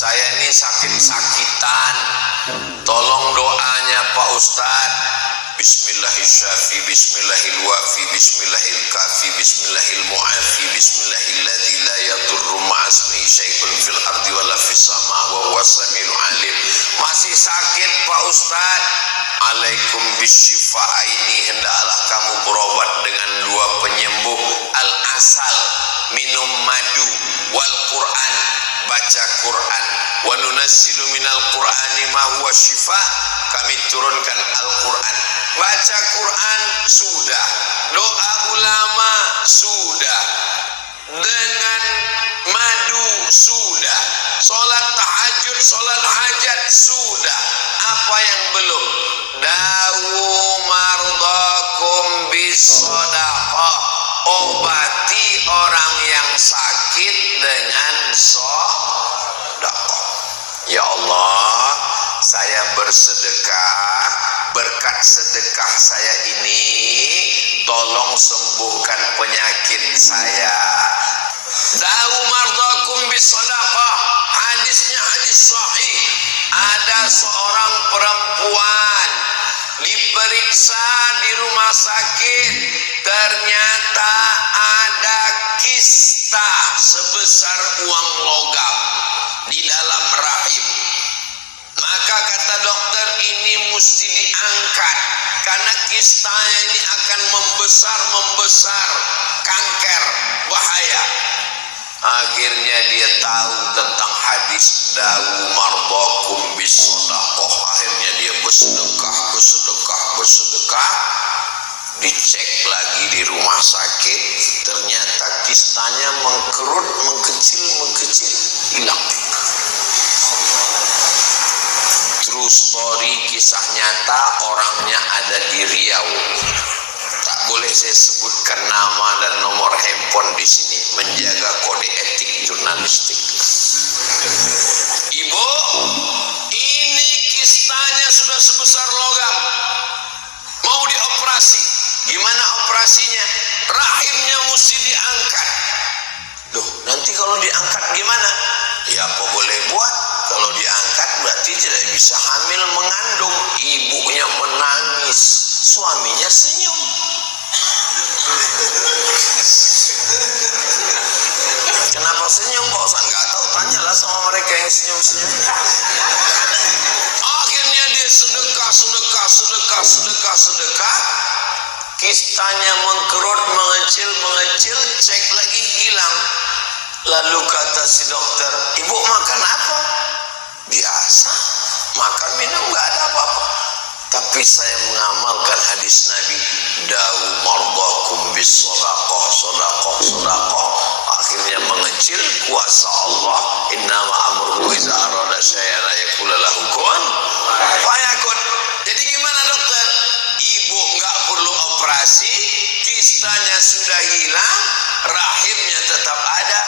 saya ini sakit-sakitan, tolong doanya Pak Ustadz. Bismillahirrahmanirrahim, Bismillahirwafi, Bismillahirkafi, Bismillahirmu'afi, Bismillahilladzi la yadurru ma'asmi syai'un fil ardi wala fis sama' wa huwas samiul alim. Masih sakit Pak Ustadz? Alaikum bisyifa'aini, hendaklah kamu berobat dengan dua penyembuh, al-asal, minum madu, wal Quran, baca Quran. Wa nunazzilu minal Qur'ani ma huwa syifa', kami turunkan Al-Quran. Baca Quran sudah, doa ulama sudah, dengan madu sudah, sholat tahajud, sholat hajat sudah. Apa yang belum? Dawu mardakum bisodaqah, obati orang yang sakit dengan sedekah. Ya Allah, saya bersedekah, berkat sedekah saya ini tolong sembuhkan penyakit saya. Dawu mardakum bisadaqah, hadisnya hadis sahih. Ada seorang perempuan diperiksa di rumah sakit, ternyata ada kista sebesar uang logam di dalam rahim. Maka kata dokter, ini mesti diangkat karena kistanya ini akan membesar, kanker, bahaya. Akhirnya dia tahu tentang hadis dawu mardakum bisadaqah. Akhirnya dia bersedekah. Dicek lagi di rumah sakit, ternyata kistanya mengkerut, mengkecil, hilang. True story, kisah nyata, orangnya ada di Riau. Tak boleh saya sebutkan nama dan nomor handphone di sini, menjaga kode etik jurnalistik. Ibu, ini kistanya sudah sebesar logam, mau dioperasi. Gimana operasinya? Rahimnya mesti diangkat. Loh, nanti kalau diangkat gimana? Ya apa boleh buat? Kalau diangkat berarti tidak bisa hamil mengandung. Ibunya menangis, suaminya senyum. Kenapa senyum Pak Ustaz? Nggak tahu, tanyalah sama mereka yang senyum-senyum. Akhirnya dia sedekah. Kistanya mengkerut, mengecil, cek lagi hilang. Lalu kata si dokter, ibu makan apa? Biasa, makan minum nggak ada apa-apa. Tapi saya mengamalkan hadis Nabi, dawu mardakum bisadaqah, sedekah. Akhirnya mengecil, kuasa Allah, innama amruhu iza arada syai'an yaqulu lahu kun fayakun. Jadi gimana dokter? Ibu nggak perlu operasi, kistanya sudah hilang, rahimnya tetap ada,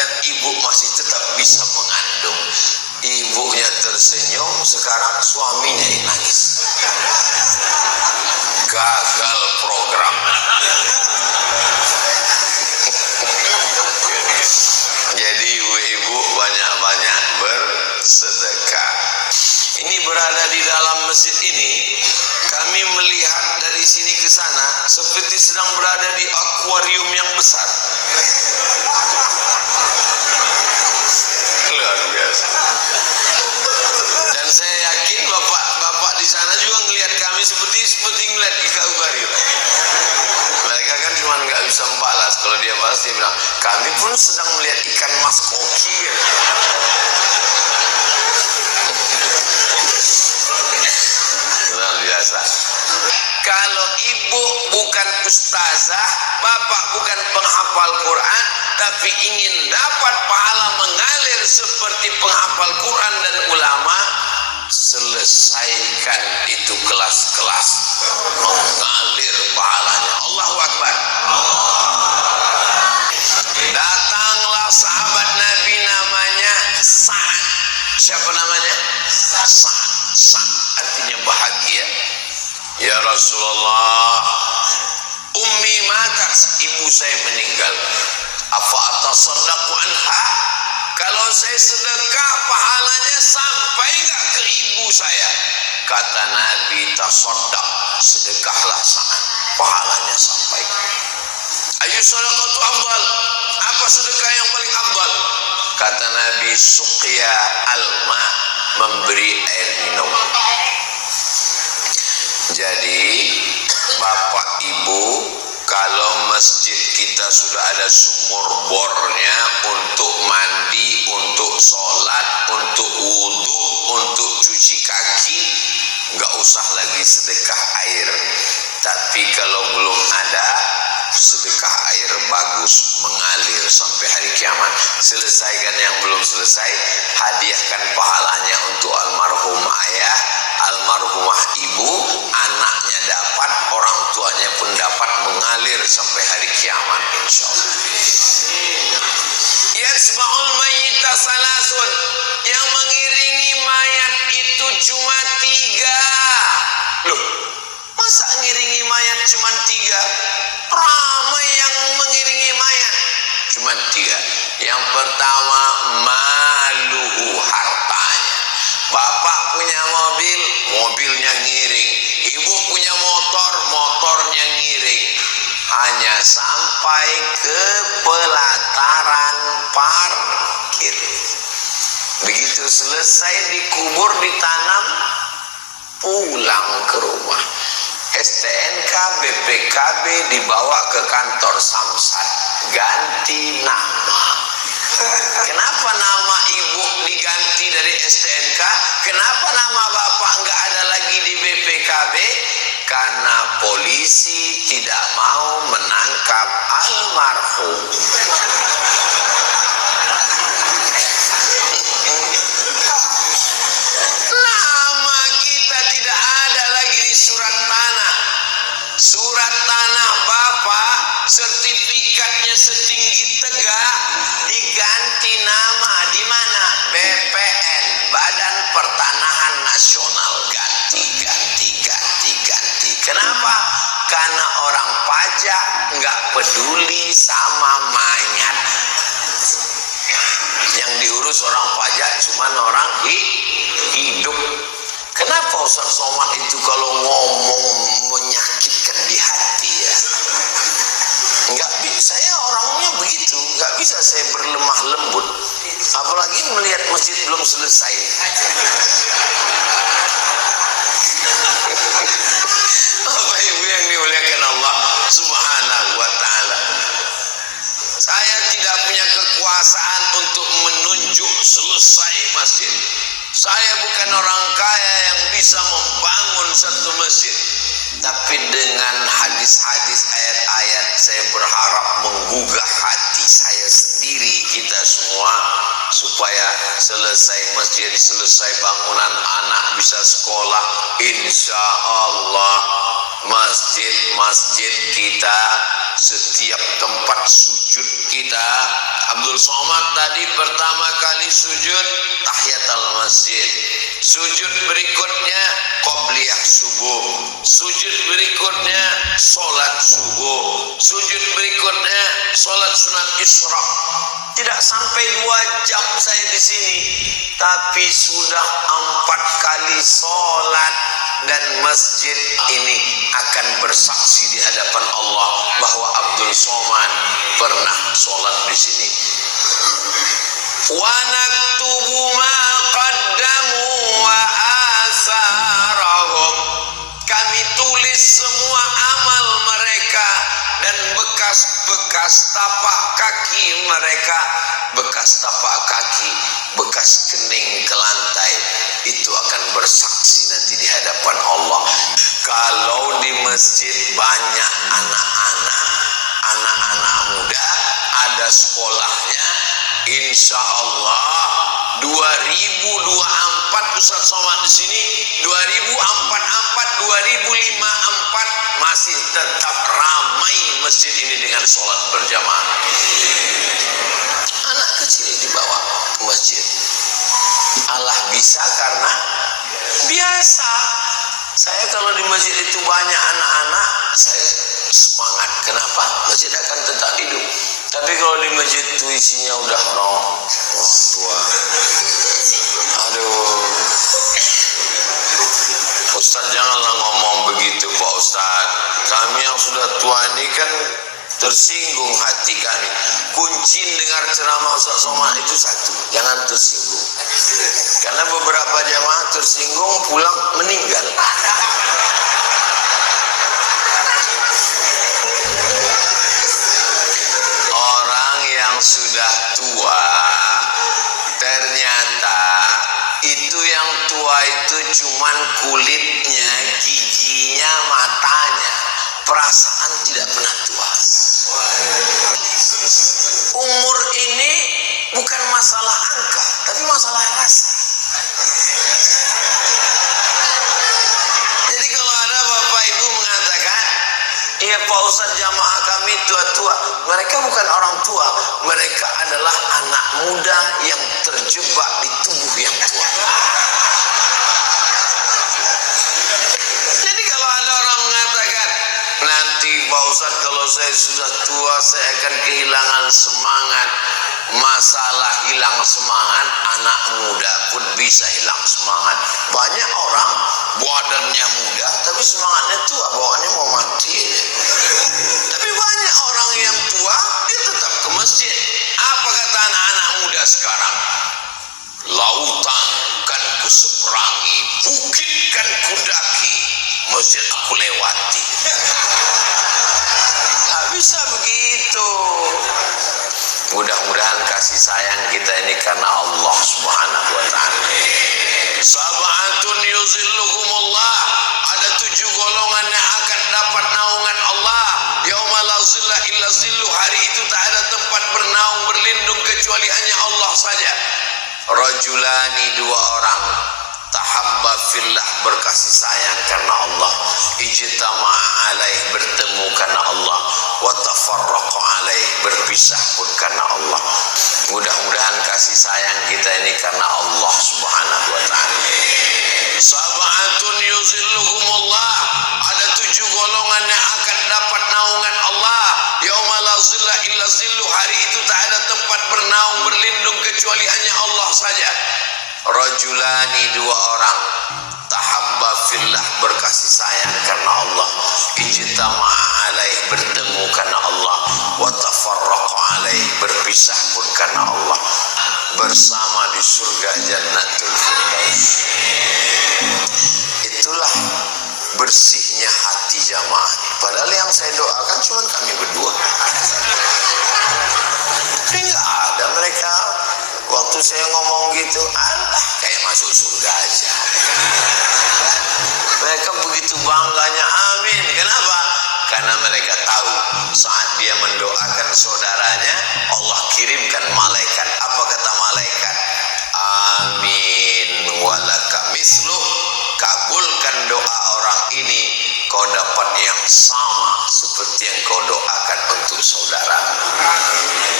dan ibu masih tetap bisa mengandung. Ibunya tersenyum, sekarang suaminya yang nangis. Gagal program. Jadi ibu-ibu banyak-banyak bersedekah. Ini berada di dalam masjid ini, kami melihat dari sini ke sana seperti sedang berada di akuarium yang besar. Luar biasa. Dan saya yakin bapak di sana juga ngelihat kami seperti ngelihat ikan akuarium. Mereka kan cuma nggak bisa membalas. Kalau dia balas dia bilang, kami pun sedang melihat ikan mas koki. Luar biasa. Kalau ibu bukan ustazah, bapak bukan penghafal Quran, tapi ingin dapat pahala mengalir seperti penghafal Quran dan ulama, selesaikan itu kelas-kelas, mengalir pahalanya. Allahu Akbar. Datanglah sahabat Nabi namanya Sa'ad. Siapa namanya? Sa'ad artinya bahagia. Ya Rasulullah, ummi matat, ibu saya meninggal. Apa atasaddaqu anha? kalau saya sedekah pahalanya sampai nggak ke ibu saya? Kata Nabi, tasoddaq, sedekahlah sangat, pahalanya sampai. Ayu sadaqatu afdal, apa sedekah yang paling afdal? Kata Nabi, suqya alma, memberi air minum. Jadi bapak ibu, kalau masjid kita sudah ada sumur bornya untuk mandi, untuk sholat, untuk wudhu, untuk cuci kaki, nggak usah lagi sedekah air. Tapi kalau belum ada, sedekah air bagus, mengalir sampai hari kiamat. Selesaikan yang belum selesai, hadiahkan pahalanya untuk almarhum ayah, almarhumah ibu, anaknya dapat, orang tuanya pun dapat, mengalir sampai hari kiamat, insyaallah. Yasma'ul mayyita salasun, yang mengiringi mayat itu cuma 3. Loh, masa ngiringi mayat cuma 3? Ramai yang mengiringi mayat, cuma 3. Yang pertama, maluhu, hartanya. Bapak punya mobil, mobilnya ngiring. Ibu punya motor, motornya ngiring. Hanya sampai ke pelataran parkir. Begitu selesai dikubur, ditanam, pulang ke rumah. STNK, BPKB dibawa ke kantor Samsat, ganti nama. Kenapa nama ibu diganti dari STNK? Kenapa nama bapak nggak ada lagi di BPKB? Karena polisi tidak mau menangkap almarhum. Nama kita tidak ada lagi di surat tanah. Surat tanah bapak, sertifikatnya setinggi tegak, diganti nama di mana? BPN, Badan Pertanahan Nasional, ganti. Kenapa? Karena orang pajak nggak peduli sama mayat. Yang diurus orang pajak cuman orang hidup. Kenapa Ustaz Somad itu kalau ngomong menyakitkan di hati ya? Enggak, saya orangnya begitu, nggak bisa saya berlemah lembut. Apalagi melihat masjid belum selesai. Bapak Ibu yang dimuliakan Allah Subhanahu wa ta'ala, saya tidak punya kekuasaan untuk menunjuk selesai masjid. Saya bukan orang kaya yang bisa membangun satu masjid. Tapi dengan hadis-hadis, ayat-ayat, saya berharap menggugah hati saya sendiri, kita semua, supaya selesai masjid, selesai bangunan, anak bisa sekolah, insya Allah masjid-masjid kita, setiap tempat sujud kita. Abdul Somad tadi pertama kali sujud tahiyatul masjid. Sujud berikutnya qobliyah subuh. Sujud berikutnya sholat subuh. Sujud berikutnya sholat sunat isyraq. Tidak sampai 2 jam saya di sini, tapi sudah 4 kali sholat. Dan masjid ini akan bersaksi di hadapan Allah bahwa Abdul Somad pernah sholat di sini. Wa naktubu ma qaddamu wa asarahum. Kami tulis semua amal mereka dan bekas-bekas tapak kaki mereka, bekas tapak kaki, bekas kening ke lantai, itu akan bersaksi nanti di hadapan Allah. Kalau di masjid banyak anak-anak muda, ada sekolahnya, insya Allah 2024 Ustaz Somad di sini, 2044, 2054 masih tetap ramai masjid ini dengan sholat berjamaah. Anak kecil dibawa ke masjid. Allah bisa karena biasa. Saya kalau di masjid itu banyak anak-anak, saya semangat. Kenapa? Masjid akan tetap hidup. Tapi kalau di masjid itu isinya udah orang kami yang sudah tua ini kan tersinggung hati kami. Kunci dengar ceramah Ustaz Somad itu satu, jangan tersinggung. Karena beberapa jamaah tersinggung pulang meninggal. Orang yang sudah tua ternyata itu yang tua itu cuman kulitnya, giginya, matanya. Perasaan tidak pernah tua. Umur ini bukan masalah angka, tapi masalah rasa. Jadi kalau ada bapak ibu mengatakan, iya Pak Ustadz jamaah kami tua-tua, mereka bukan orang tua, mereka adalah anak muda yang terjebak di tubuh yang tua. Jadi kalau ada orang mengatakan, nanti Pak Ustadz kalau saya sudah tua saya akan kehilangan semangat. Masalah hilang semangat, anak muda pun bisa hilang semangat. Banyak orang badannya muda tapi semangatnya tua, bawaannya mau mati. Tapi banyak orang yang tua dia tetap ke masjid. Apa kata anak-anak muda sekarang? Lautan kan kuseberangi, bukit kan kudaki, masjid aku lewati. Gak bisa begitu. Mudah-mudahan kasih sayang kita ini karena Allah Subhanahu wa ta'ala. Sab'atun yuzilluhumullah, ada 7 golongan yang akan dapat naungan Allah. Yauma la zilla illa zillu, hari itu tak ada tempat bernaung berlindung kecuali hanya Allah saja. Rajulani, 2 orang, tahabba fillah, berkasih sayang karena Allah, ijtama'a alaih, bertemu karena Allah, wa tafarraqa alaih, berpisah pun karena Allah. Mudah-mudahan kasih sayang kita ini karena Allah Subhanahu wa ta'ala. Sab'atun yuzilluhumullah, ada 7 golongan yang akan dapat naungan Allah. Yauma la zilla illa zillu, hari itu tak ada tempat bernaung berlindung kecuali hanya Allah saja. Rajulani, 2 orang, tahabba fillah, berkasih sayang karena Allah, ijtama'a alaih, bertemu karena Allah, wa tafarraqa alaih, berpisah pun karena Allah, bersama di surga Jannatul Firdaus. Itulah bersihnya hati jamaah. Padahal yang saya doakan cuma kami berdua. Tapi nggak ada mereka. Waktu saya ngomong gitu, Allah kayak masuk surga aja. Mereka begitu bangganya, amin. Kenapa? Karena mereka tahu saat dia mendoakan saudaranya, Allah kirimkan malaikat. Apa kata malaikat? Amin walaka misluh, kabulkan doa orang ini, kau dapat yang sama seperti yang kau doakan untuk saudara.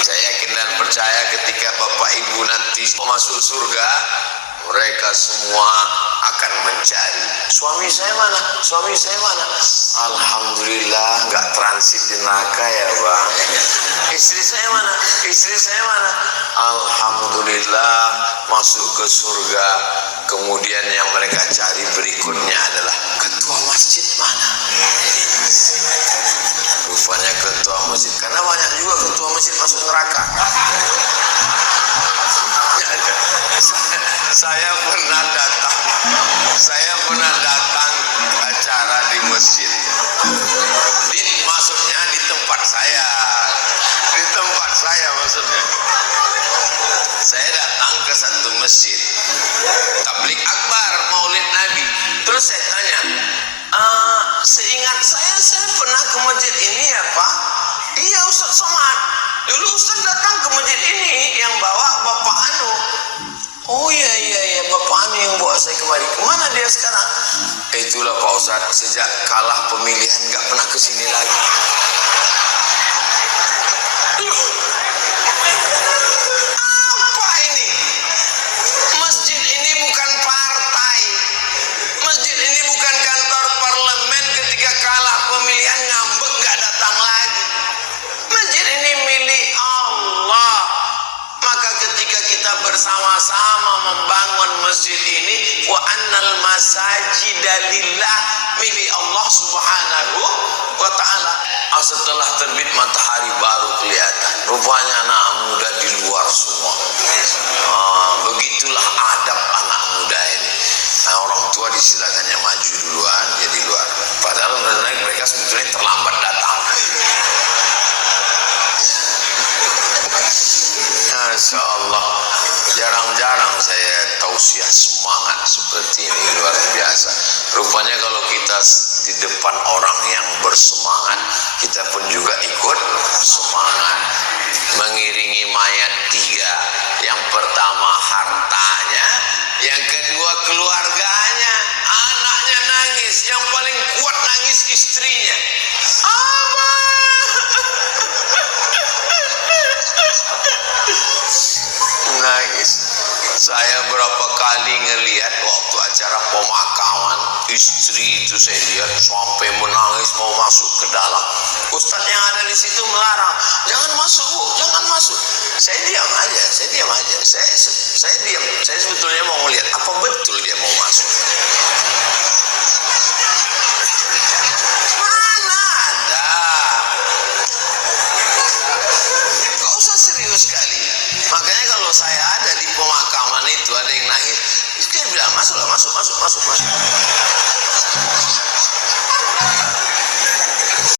Saya yakin dan percaya ketika bapak ibu nanti masuk surga, mereka semua akan mencari, suami saya mana, suami saya mana. Alhamdulillah nggak transit di neraka ya bang. Istri saya mana, istri saya mana. Alhamdulillah masuk ke surga. Kemudian yang mereka cari berikutnya adalah ketua masjid mana. Rupanya ketua masjid, karena banyak juga ketua masjid masuk neraka. Saya pernah datang acara di masjid. Maksudnya di tempat saya maksudnya. Saya datang ke satu masjid, tablik akbar, maulid Nabi. Terus saya tanya, seingat saya pernah ke masjid ini ya Pak? Iya Ustaz Somad. Dulu Ustaz datang ke masjid ini yang bawa Bapak Anu. Oh iya Bapak Anu yang bawa saya kemari. Kemana dia sekarang? Itulah Pak Ustaz, sejak kalah pemilihan nggak pernah kesini lagi. Apa ini? Masjid ini bukan partai. Masjid ini bukan kantor parlemen, ketika kalah pemilihan ngambek nggak datang lagi. Masjid ini milik Allah. Maka ketika kita kita bersama-sama membangun masjid ini, wa annal masajida lillah, milik Allah Subhanahu wa ta'ala. Setelah terbit matahari baru kelihatan, rupanya anak muda di luar semua. Begitulah adab anak muda ini. Nah, orang tua disilakannya maju duluan, jadi luar. Padahal mereka sebetulnya terlambat datang. Masya Allah, jarang-jarang saya tausiah semangat seperti ini, luar biasa. Rupanya kalau kita di depan orang yang bersemangat, kita pun juga ikut semangat. Mengiringi mayat 3. Yang pertama hartanya, yang kedua keluarganya. Anaknya nangis, yang paling kuat nangis istrinya. Nangis. Saya berapa kali ngelihat waktu acara pemakaman, istri itu saya lihat sampai menangis mau masuk ke dalam. Ustadz yang ada di situ melarang, jangan masuk Bu, jangan masuk. Saya diam aja. Saya diam. Saya sebetulnya mau melihat apa betul dia mau masuk. Mana ada? Gak usah serius sekali. Makanya kalau saya ada di pemakaman itu ada yang nangis, dia bilang masuk.